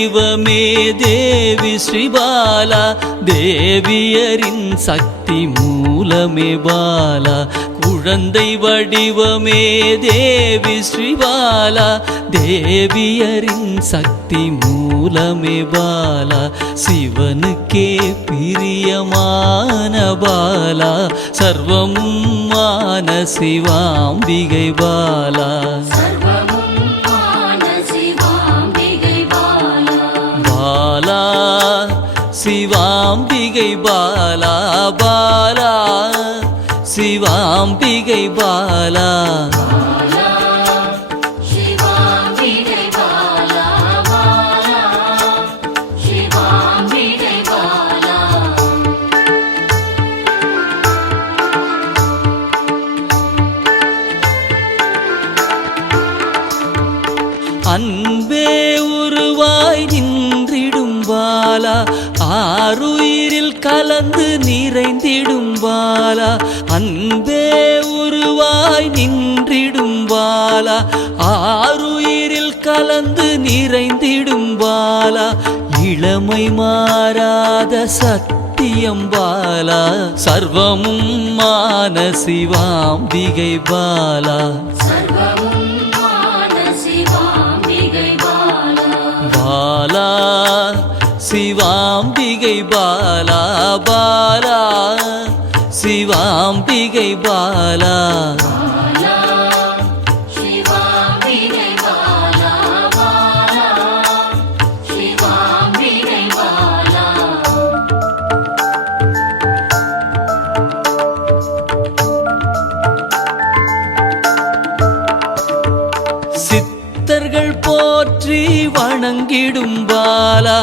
வடிவமே தேவி ஸ்ரீபாலா, தேவியரின் சக்தி மூலமே பாலா. குழந்தை வடிவமே தேவி ஸ்ரீபாலா, தேவியரின் சக்தி மூலமே பாலா. சிவனுக்கே பிரியமான பாலா, சர்வமும் மான சிவாம்பிகை பாலா. பாலா சிவாம்பிகை பாலா, பாலா சிவாம்பிகை பாலா. அன்பே உருவாய் நின்றிடும் பாலா, ஆருயிரில் கலந்து நிறைந்திடும் பாலா. அன்பே உருவாய் நின்றிடும் பாலா, ஆருயிரில் கலந்து நிறைந்திடும் பாலா. இளமை மாறாத சத்தியம் பாலா, சர்வமும் மான சிவாம்பிகை பாலா. பாலா சிவாம்பிகை பாலா, பாலா சிவாம்பிகை பாலா. சித்தர்கள் போற்றி வணங்கிடும் பாலா,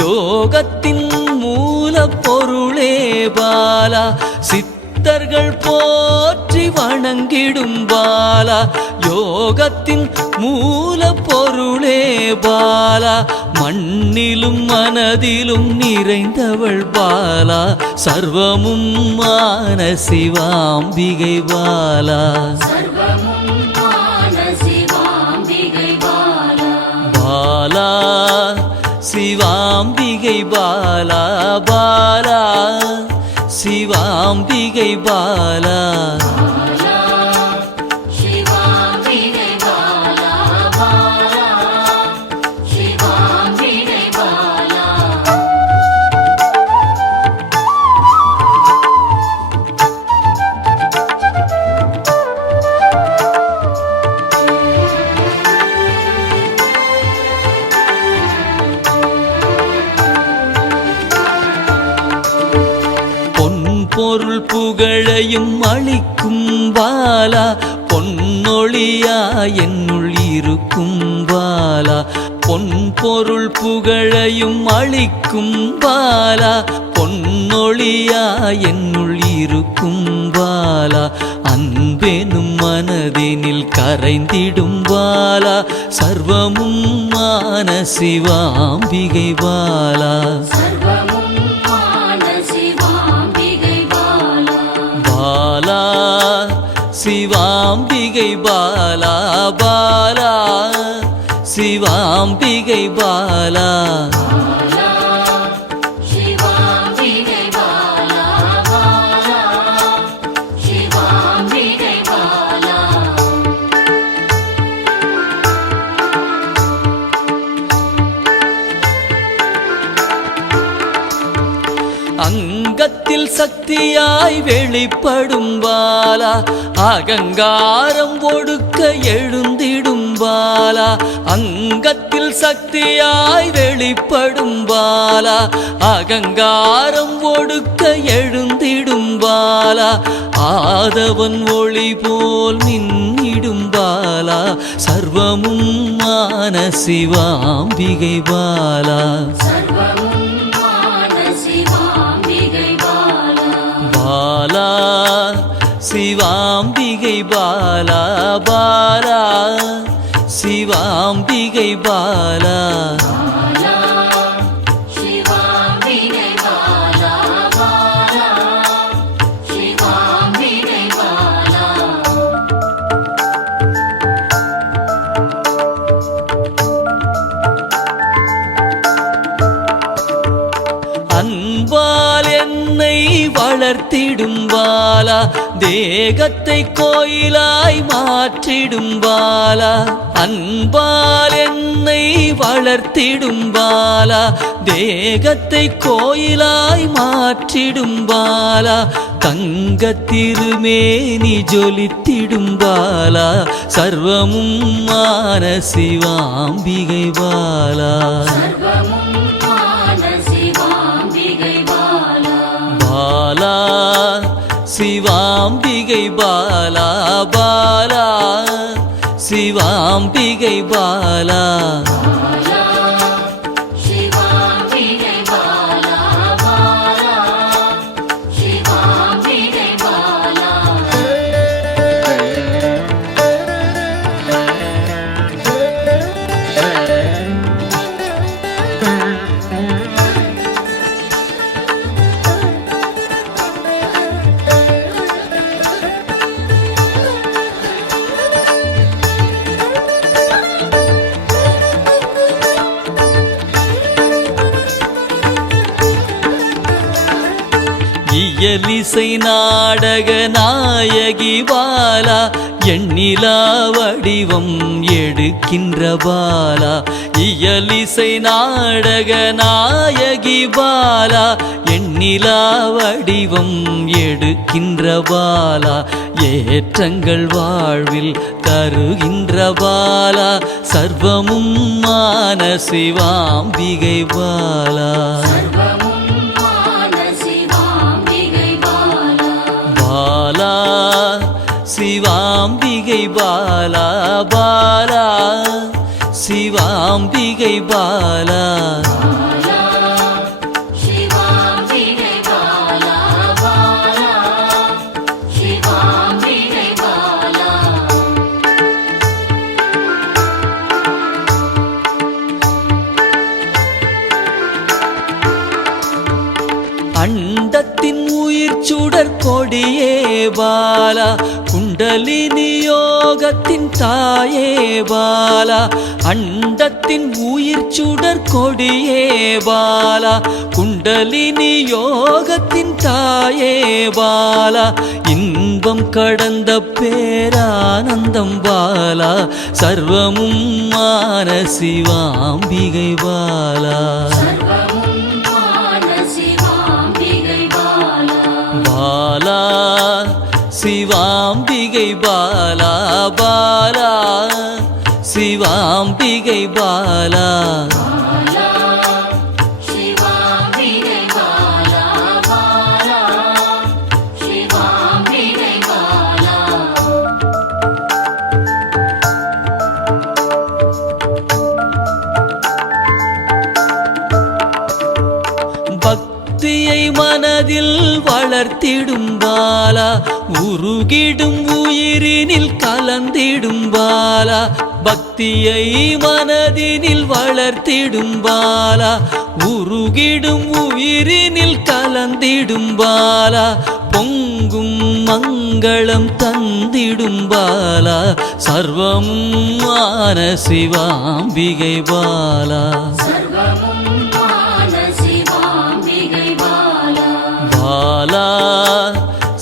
யோகத்தின் மூல பொருளே பாலா. சித்தர்கள் போற்றி வணங்கிடும் பாலா, யோகத்தின் மூல பொருளே பாலா. மண்ணிலும் மனதிலும் நிறைந்தவள் பாலா, சர்வமும் மான சிவாம்பிகை பாலா. பாலா சிவாம்பிகை பாலா, பாலா சிவாம்பிகை பாலா. பொருள் புகழையும் அளிக்கும் பாலா, பொன்னொழியா என்னுள் இருக்கும் பாலா. பொன் பொருள் புகழையும் அளிக்கும் பாலா, பொன்னொழியா என்னுள் இருக்கும் பாலா. அன்பெனும் மனதினில் கரைந்திடும் பாலா, சர்வமும் மான சிவாம்பிகை பாலா. பாலா சிவாம்பிகை பாலா, பாலா சிவாம்பிகை பாலா. அங்கத்தில் சக்தியாய் வெளிப்படும் பாலா, அகங்காரம் ஒடுக்க எழுந்திடும் பாலா. அங்கத்தில் சக்தியாய் வெளிப்படும் பாலா, அகங்காரம் ஒடுக்க எழுந்திடும் பாலா. ஆதவன் ஒளி போல் மின்னிடும் பாலா, சர்வமும் மான சிவாம்பிகை பாலா. பாலா சிவாம்பிகை பாலா, பாலா சிவாம்பிகை பாலா. வளர்த்திடும் பாலா தேகத்தை கோயிலாய் மாற்றிடும் பாலா அன்பால் என்னை வளர்த்திடும் பாலா தேகத்தை கோயிலாய் மாற்றிடும் பாலா தங்க திருமேனி ஜொலித்திடும் பாலா சர்வமும் மான சிவாம்பிகை பாலா பாலா சிவாம்பிகை பாலா பாலா சிவாம்பிகை பாலா இயலிசை நாடக நாயகி பாலா எண்ணிலா வடிவம் எடுக்கின்ற பாலா இயலிசை நாடக நாயகி பாலா எண்ணிலா வடிவம் எடுக்கின்ற பாலா ஏற்றங்கள் வாழ்வில் தருகின்ற பாலா சர்வமும் மான சிவாம்பிகை பாலா பாலா சிவாம்பிகை பாலா பாலா சிவாம்பிகை பாலா அண்டத்தின் உயிர் சுடர் கொடியே பாலா குண்டலினி யோகத்தின் தாயே பாலா அண்டத்தின் உயிர் சுடர் கொடியே பாலா குண்டலினி யோகத்தின் தாயே பாலா இன்பம் கடந்த பேரானந்தம் பாலா சர்வமும் மான சிவாம்பிகை பாலா பாலா சிவாம்பிகை பாலா பாலா சிவாம்பிகை பாலா பக்தியை மனதில் வளர்த்திடும் பாலா உருகிடும் உயிரினில் கலந்திடும் பாலா பக்தியை மனதினில் வளர்த்திடும் பாலா உருகிடும் உயிரினில் கலந்திடும் பாலா பொங்கும் மங்களம் தந்திடும் பாலா சர்வமும் மான சிவாம்பிகை பாலா பாலா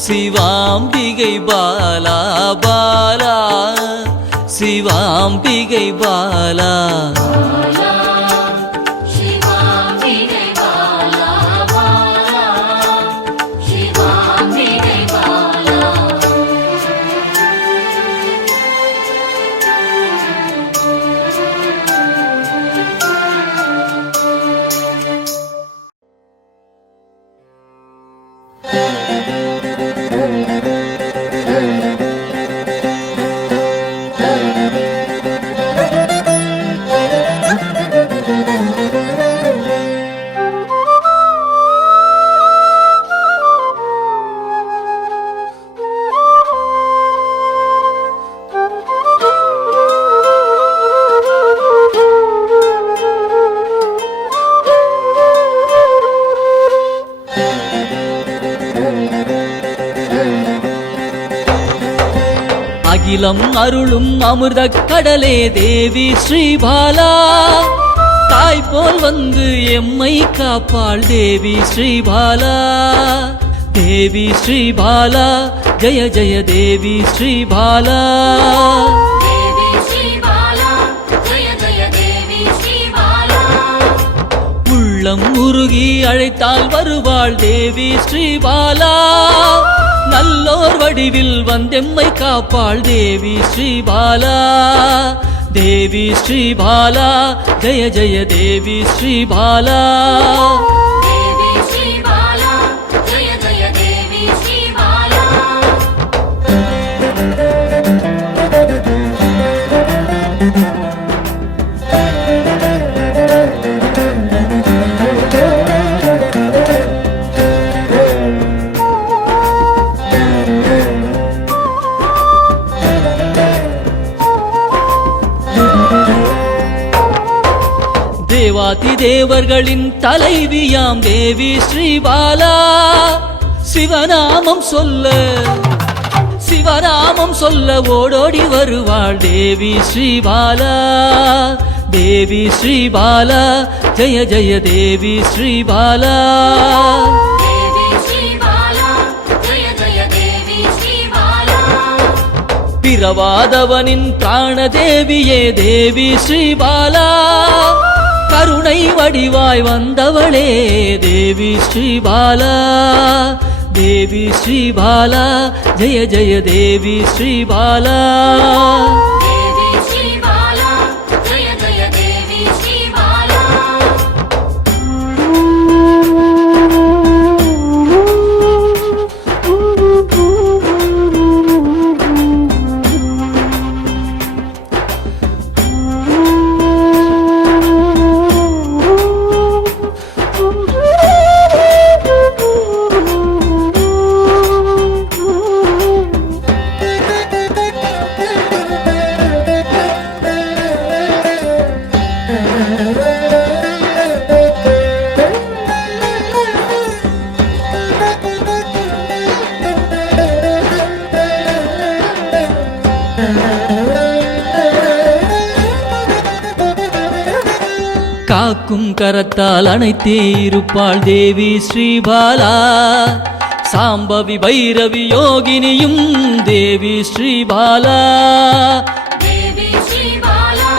சிவாம்பிகை பாலா பாலா சிவாம்பிகை பாலா அகிலம் அருளும் அமிர்த கடலே தேவி ஸ்ரீபாலா தாய் போல் வந்து எம்மை காப்பாள் தேவி ஸ்ரீபாலா தேவி ஸ்ரீபாலா ஜெய ஜெய தேவி ஸ்ரீபாலா தேவி ஸ்ரீபாலா ஜெய ஜெய தேவி ஸ்ரீபாலா உள்ளம் உருகி அழைத்தால் வருவாள் தேவி ஸ்ரீபாலா நல்லோர் வடிவில் வந்தெம்மை காப்பாள் தேவி ஸ்ரீபாலா தேவி ஸ்ரீபாலா ஜெய ஜெய தேவி ஸ்ரீபாலா தேவி ஸ்ரீபாலா ஜெய ஜெய தேவி ஸ்ரீபாலா தேவாதி தேவர்களின் தலைவியாம் தேவி ஸ்ரீபாலா சிவநாமம் சொல்ல ஓடோடி வருவாள் தேவி ஸ்ரீபாலா தேவி ஸ்ரீபாலா ஜெய ஜெய தேவி ஸ்ரீபாலா தேவி ஸ்ரீபாலா ஜெய ஜெய தேவி ஸ்ரீபாலா பிறவாதவனின் பிராணதேவியே தேவி ஸ்ரீபாலா கருணை வடிவாய் வந்தவளே தேவி ஸ்ரீபாலா தேவி ஸ்ரீபாலா ஜெய ஜெய தேவி ஸ்ரீபாலா தேவி ஸ்ரீபாலா ஜெய ஜெய தேவி ஸ்ரீபாலா காக்கும் கரத்தால் அணைத்தே இருப்பாள் தேவி ஸ்ரீபாலா சாம்பவி பைரவி யோகினியும் தேவி ஸ்ரீபாலா தேவி ஸ்ரீபாலா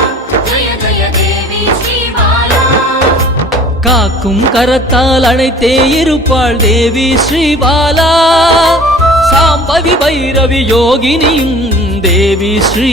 ஜெய ஜெய தேவி ஸ்ரீபாலா காக்கும் கரத்தால் அணைத்தே இருப்பாள் தேவி ஸ்ரீபாலா சாம்பவி பைரவி யோகினியும் தேவி ஸ்ரீ